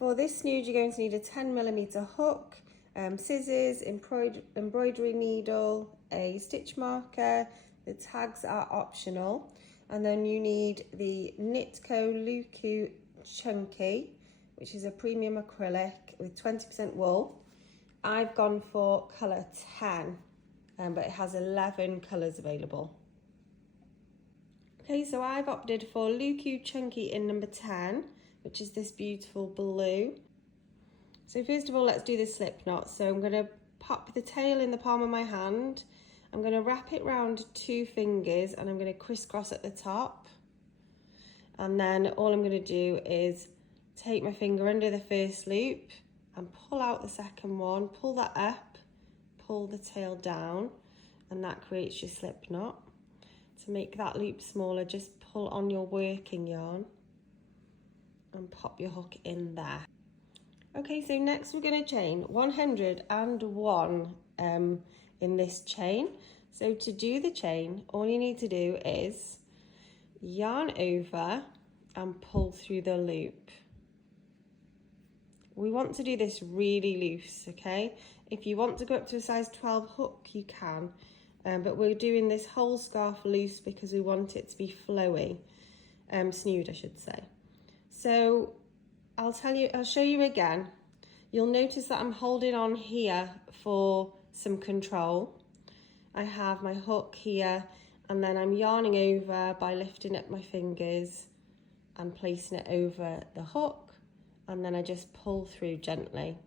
For this snood, you're going to need a 10mm hook, scissors, embroidery needle, a stitch marker. The tags are optional. And then you need the Knitco Luku Chunky, which is a premium acrylic with 20% wool. I've gone for colour 10, but it has 11 colours available. Okay, so I've opted for Luku Chunky in number 10, which is this beautiful blue. So first of all, let's do the slip knot. So I'm going to pop the tail in the palm of my hand. I'm going to wrap it round 2 fingers and I'm going to crisscross at the top. And then all I'm going to do is take my finger under the first loop and pull out the second one, pull that up, pull the tail down, and that creates your slip knot. To make that loop smaller, just pull on your working yarn and pop your hook in there. Okay, so next we're going to chain 101 in this chain. So to do the chain, all you need to do is yarn over and pull through the loop. We want to do this really loose, okay? If you want to go up to a size 12 hook, you can, but we're doing this whole scarf loose because we want it to be flowy, snood I should say. So I'll show you again. You'll notice that I'm holding on here for some control. I have my hook here and then I'm yarning over by lifting up my fingers and placing it over the hook, and then I just pull through gently.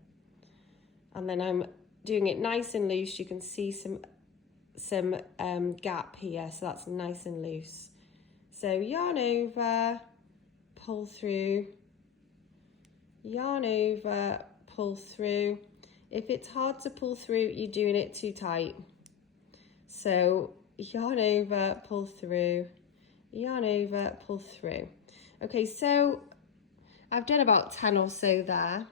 And then I'm doing it nice and loose. You can see some gap here, so that's nice and loose. So yarn over, pull through, yarn over, pull through. If it's hard to pull through, you're doing it too tight. So yarn over, pull through, yarn over, pull through. Okay, so I've done about 10 or so there.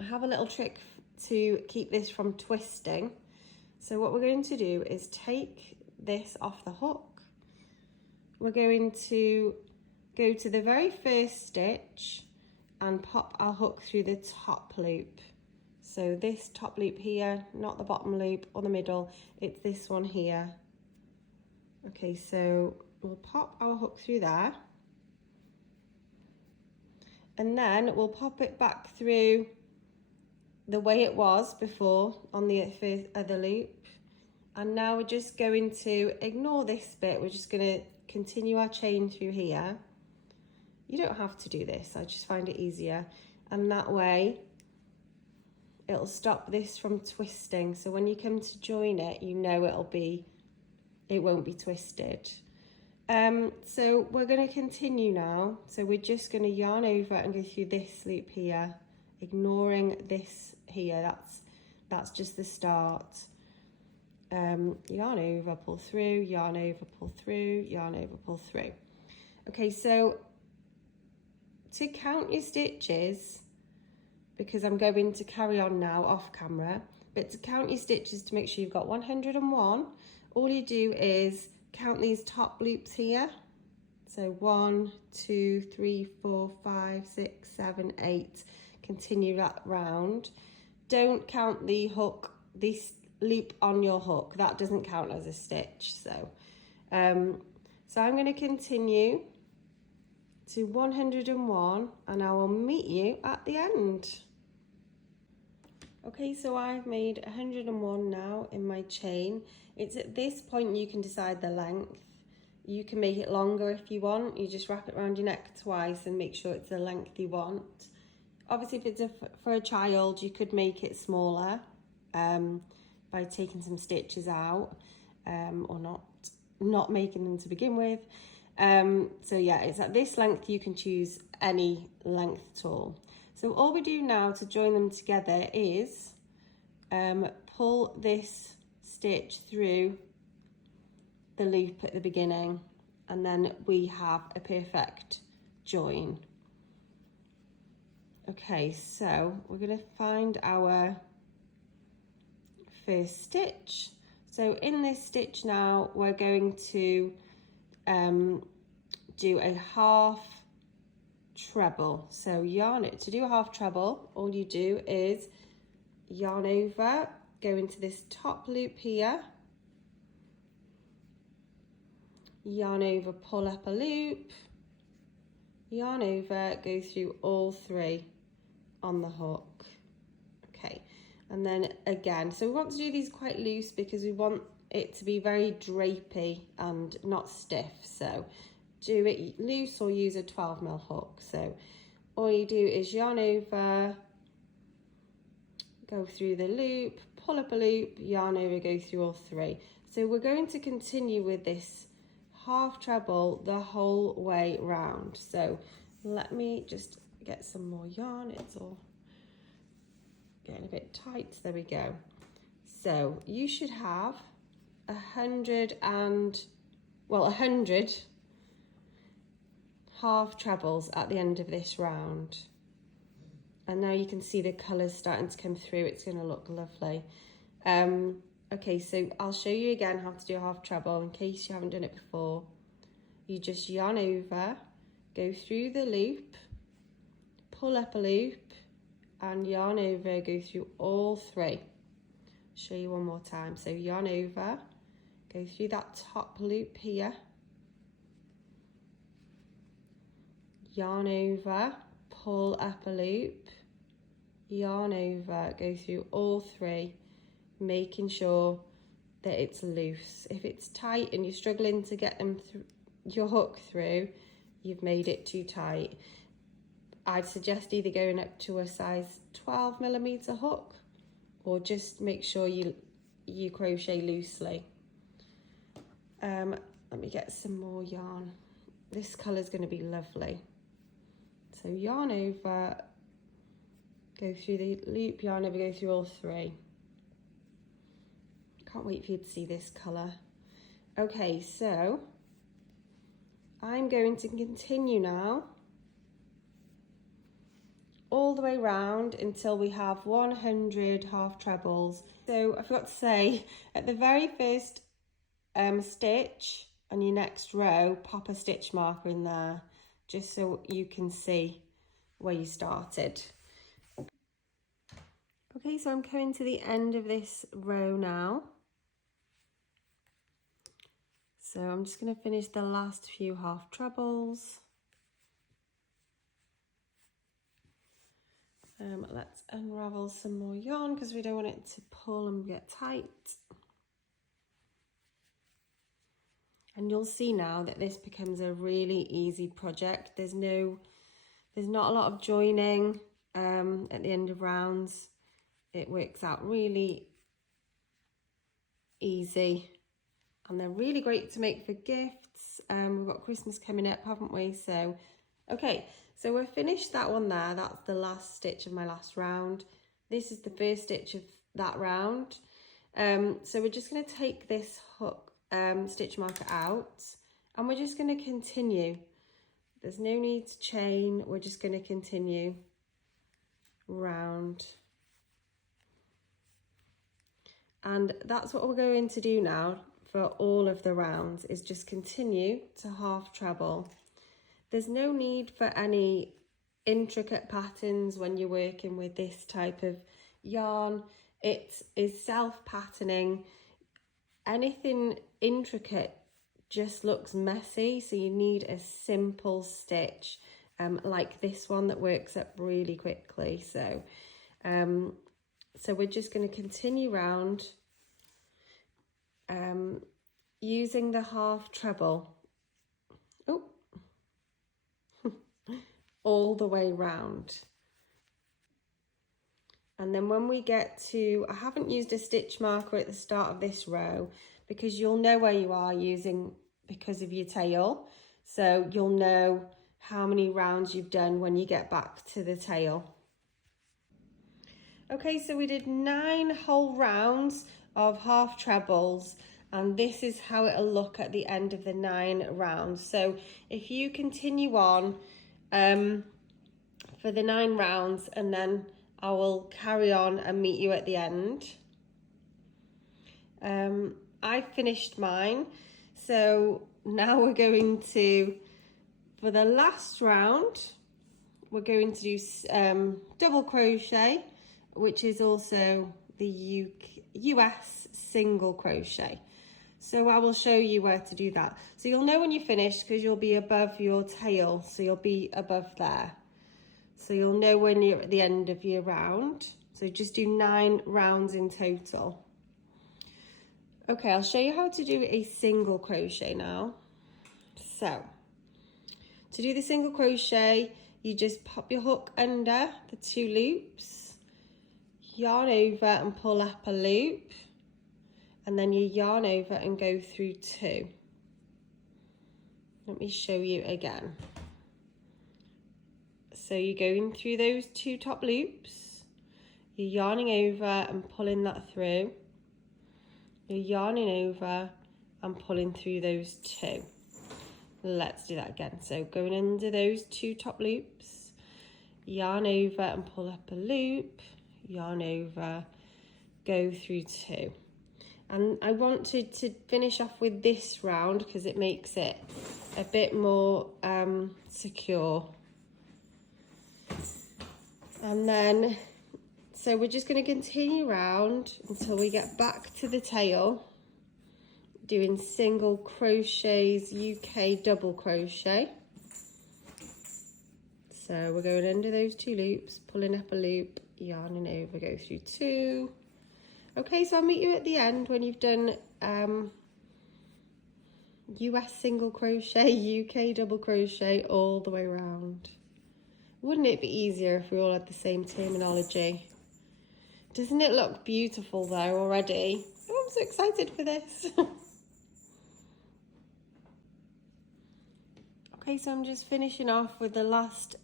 I have a little trick to keep this from twisting. So what we're going to do is take this off the hook. We're going to go to the very first stitch and pop our hook through the top loop. So this top loop here, not the bottom loop or the middle, it's this one here. Okay, so we'll pop our hook through there. And then we'll pop it back through the way it was before on the other loop. And now we're just going to ignore this bit. We're just going to continue our chain through here. You don't have to do this, I just find it easier. And that way, it'll stop this from twisting. So when you come to join it, you know it won't be twisted. So we're going to continue now. So we're just going to yarn over and go through this loop here, ignoring this here. That's just the start. Yarn over, pull through, yarn over, pull through, yarn over, pull through. Okay, so to count your stitches, because I'm going to carry on now off camera, but to count your stitches to make sure you've got 101, all you do is count these top loops here. So 1, 2, 3, 4, 5, 6, 7, 8. Continue that round. Don't count the hook, this loop on your hook. That doesn't count as a stitch. So I'm going to continue to 101 and I will meet you at the end. Okay, so I've made 101 now in my chain. It's at this point you can decide the length. You can make it longer if you want. You just wrap it around your neck twice and make sure it's the length you want. Obviously, if it's for a child, you could make it smaller by taking some stitches out or not making them to begin with. So yeah, it's at this length. You can choose any length at all. So all we do now to join them together is pull this stitch through the loop at the beginning, and then we have a perfect join. Okay, so we're going to find our first stitch. So in this stitch now, we're going to do a half treble. So yarn it. To do a half treble, all you do is yarn over, go into this top loop here, yarn over, pull up a loop, yarn over, go through all 3 on the hook. Okay, and then again, so we want to do these quite loose because we want it to be very drapey and not stiff. So do it loose or use a 12mm hook. So all you do is yarn over, go through the loop, pull up a loop, yarn over, go through all 3. So we're going to continue with this half treble the whole way round. So let me just get some more yarn. It's all getting a bit tight. There we go. So you should have 100 half trebles at the end of this round. And now you can see the colours starting to come through. It's going to look lovely. Okay, so I'll show you again how to do a half treble in case you haven't done it before. You just yarn over, go through the loop, pull up a loop, and yarn over, go through all 3. Show you one more time. So yarn over, go through that top loop here, yarn over, pull up a loop, yarn over, go through all 3, making sure that it's loose. If it's tight and you're struggling to get them through your hook through, you've made it too tight. I'd suggest either going up to a size 12mm hook, or just make sure you crochet loosely. Let me get some more yarn. This colour is going to be lovely. So yarn over, go through the loop, yarn over, go through all 3. Can't wait for you to see this colour. Okay, so I'm going to continue now all the way round until we have 100 half trebles. So I forgot to say, at the very first stitch on your next row, pop a stitch marker in there, just so you can see where you started. Okay, so I'm coming to the end of this row now. So I'm just going to finish the last few half trebles. Let's unravel some more yarn because we don't want it to pull and get tight. And you'll see now that this becomes a really easy project. There's not a lot of joining at the end of rounds. It works out really easy. And they're really great to make for gifts. We've got Christmas coming up, haven't we? So, okay, so we've finished that one there. That's the last stitch of my last round. This is the first stitch of that round. So we're just going to take this hook stitch marker out, and we're just going to continue. There's no need to chain. We're just going to continue round. And that's what we're going to do now for all of the rounds, is just continue to half treble. There's no need for any intricate patterns when you're working with this type of yarn. It is self-patterning. Anything intricate just looks messy, so you need a simple stitch like this one that works up really quickly. So we're just going to continue round using the half treble all the way round. And then when we get to, I haven't used a stitch marker at the start of this row because you'll know where you are because of your tail. So you'll know how many rounds you've done when you get back to the tail. Okay, so we did 9 whole rounds of half trebles, and this is how it'll look at the end of the 9 rounds. So if you continue on for the 9 rounds, and then I will carry on and meet you at the end. I finished mine, so now we're going to, for the last round, we're going to do double crochet, which is also the US single crochet. So I will show you where to do that. So you'll know when you're finished because you'll be above your tail. So you'll be above there. So you'll know when you're at the end of your round. So just do 9 rounds in total. Okay, I'll show you how to do a single crochet now. So to do the single crochet, you just pop your hook under the 2 loops, yarn over and pull up a loop, and then you yarn over and go through 2. Let me show you again. So you're going through those 2 top loops, you're yarning over and pulling that through, you're yarning over and pulling through those 2. Let's do that again. So going under those 2 top loops, yarn over and pull up a loop, yarn over, go through 2. And I wanted to finish off with this round because it makes it a bit more secure. And then, so we're just going to continue round until we get back to the tail, doing single crochets, UK double crochet. So we're going under those 2 loops, pulling up a loop, yarning over, go through 2. Okay, so I'll meet you at the end when you've done US single crochet, UK double crochet all the way around. Wouldn't it be easier if we all had the same terminology? Doesn't it look beautiful though already? Oh, I'm so excited for this. Okay, so I'm just finishing off with the last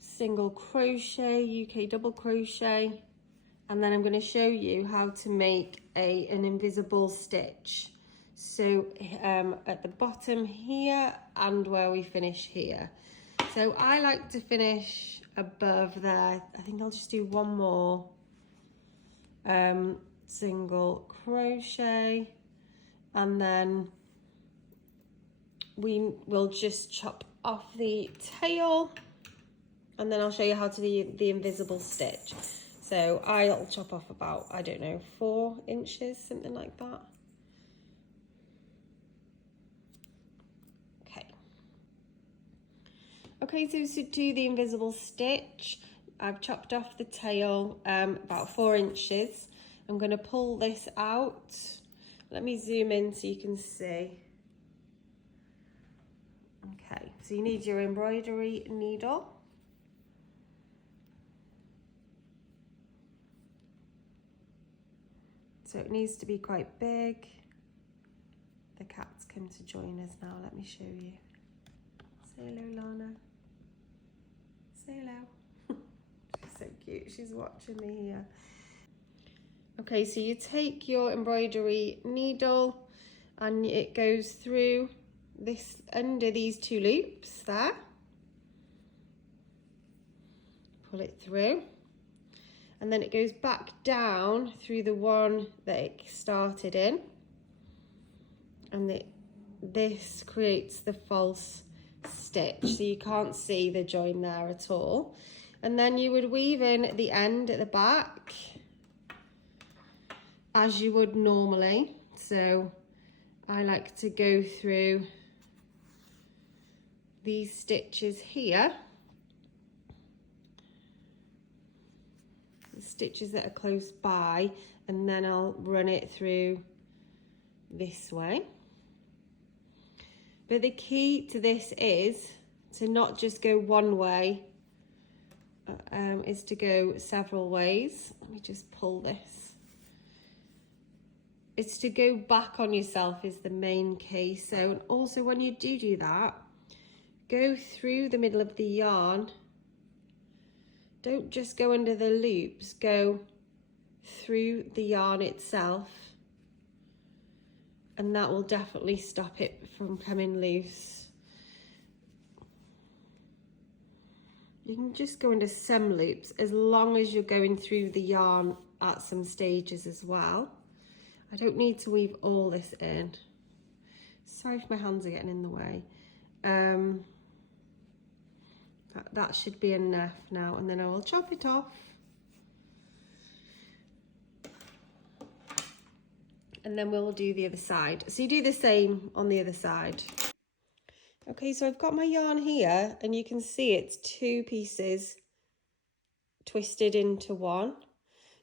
single crochet, UK double crochet, and then I'm going to show you how to make an invisible stitch. So at the bottom here and where we finish here. So I like to finish above there. I think I'll just do one more single crochet, and then we will just chop off the tail, and then I'll show you how to do the invisible stitch. So I'll chop off about, I don't know, 4 inches, something like that. Okay, so to do the invisible stitch, I've chopped off the tail about 4 inches. I'm going to pull this out. Let me zoom in so you can see. Okay, so you need your embroidery needle. So it needs to be quite big. The cat's come to join us now. Let me show you. Say hello, Lana. Say hello. She's so cute. She's watching me here. Okay, so you take your embroidery needle and it goes through this, under these 2 loops there. Pull it through. And then it goes back down through the one that it started in. And this creates the false stitch, so you can't see the join there at all. And then you would weave in at the end at the back as you would normally. So I like to go through these stitches here, the stitches that are close by, and then I'll run it through this way. But the key to this is to not just go one way, is to go several ways. Let me just pull this. It's to go back on yourself is the main key. So, and also when you do that, go through the middle of the yarn. Don't just go under the loops, go through the yarn itself. And that will definitely stop it from coming loose. You can just go into some loops as long as you're going through the yarn at some stages as well. I don't need to weave all this in. Sorry if my hands are getting in the way. that should be enough now, and then I will chop it off. And then we'll do the other side. So you do the same on the other side. Okay, so I've got my yarn here, and you can see it's 2 pieces twisted into one.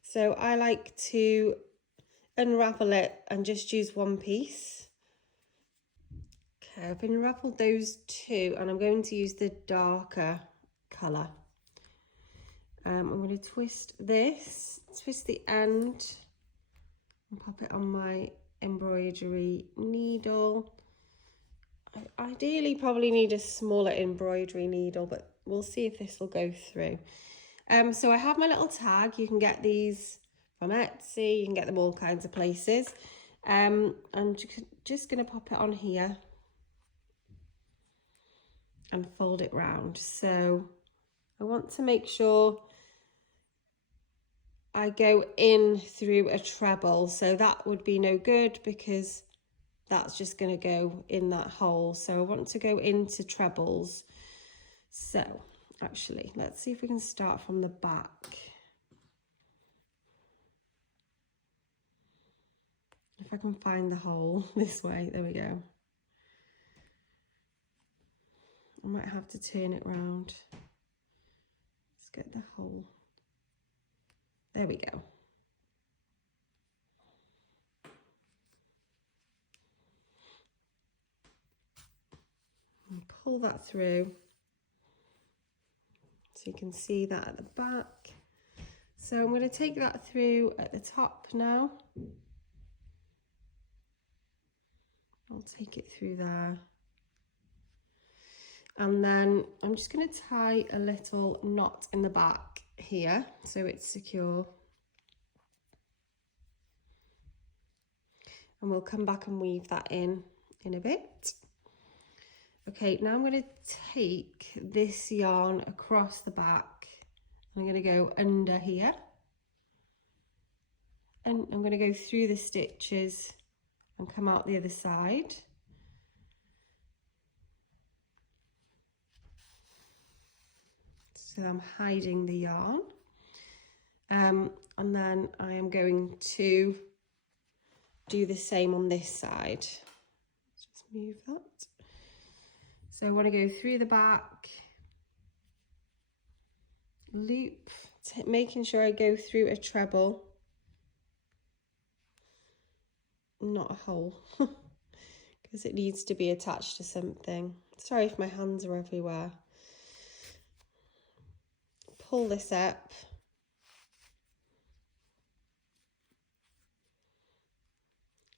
So I like to unravel it and just use 1 piece. Okay, I've unraveled those 2, and I'm going to use the darker colour. I'm going to twist this, twist the end, and pop it on my embroidery needle. I ideally probably need a smaller embroidery needle, but we'll see if this will go through. So I have my little tag. You can get these from Etsy, you can get them all kinds of places. I'm just going to pop it on here and fold it round. So I want to make sure I go in through a treble, so that would be no good because that's just going to go in that hole. So I want to go into trebles. So actually, let's see if we can start from the back. If I can find the hole this way, there we go. I might have to turn it round. Let's get the hole. There we go. And pull that through. So you can see that at the back. So I'm going to take that through at the top now. I'll take it through there. And then I'm just going to tie a little knot in the back here so it's secure. And we'll come back and weave that in a bit. Okay, now I'm going to take this yarn across the back. I'm going to go under here. And I'm going to go through the stitches and come out the other side. So I'm hiding the yarn. And then I am going to do the same on this side. Just move that. So I want to go through the back, loop, making sure I go through a treble, not a hole, because it needs to be attached to something. Sorry if my hands are everywhere. Pull this up.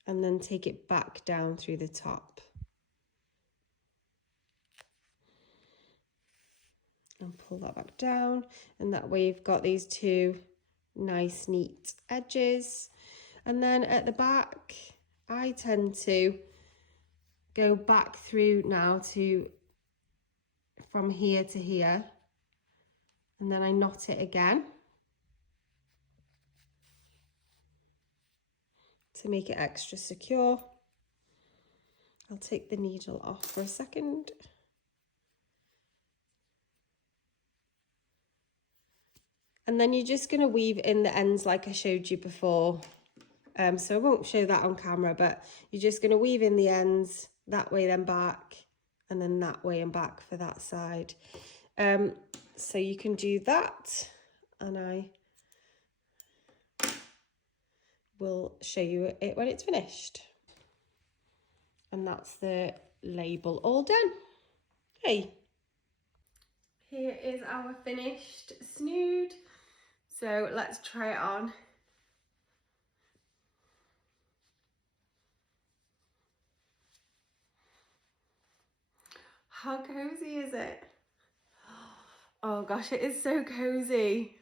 And then take it back down through the top. And pull that back down, and that way you've got these 2 nice neat edges. And then at the back I tend to go back through now to from here to here, and then I knot it again to make it extra secure. I'll take the needle off for a second. And then you're just going to weave in the ends like I showed you before. So I won't show that on camera, but you're just going to weave in the ends, that way then back, and then that way and back for that side. So you can do that, and I will show you it when it's finished. And that's the label all done. Hey! Here is our finished snood. So let's try it on. How cozy is it? Oh gosh, it is so cozy.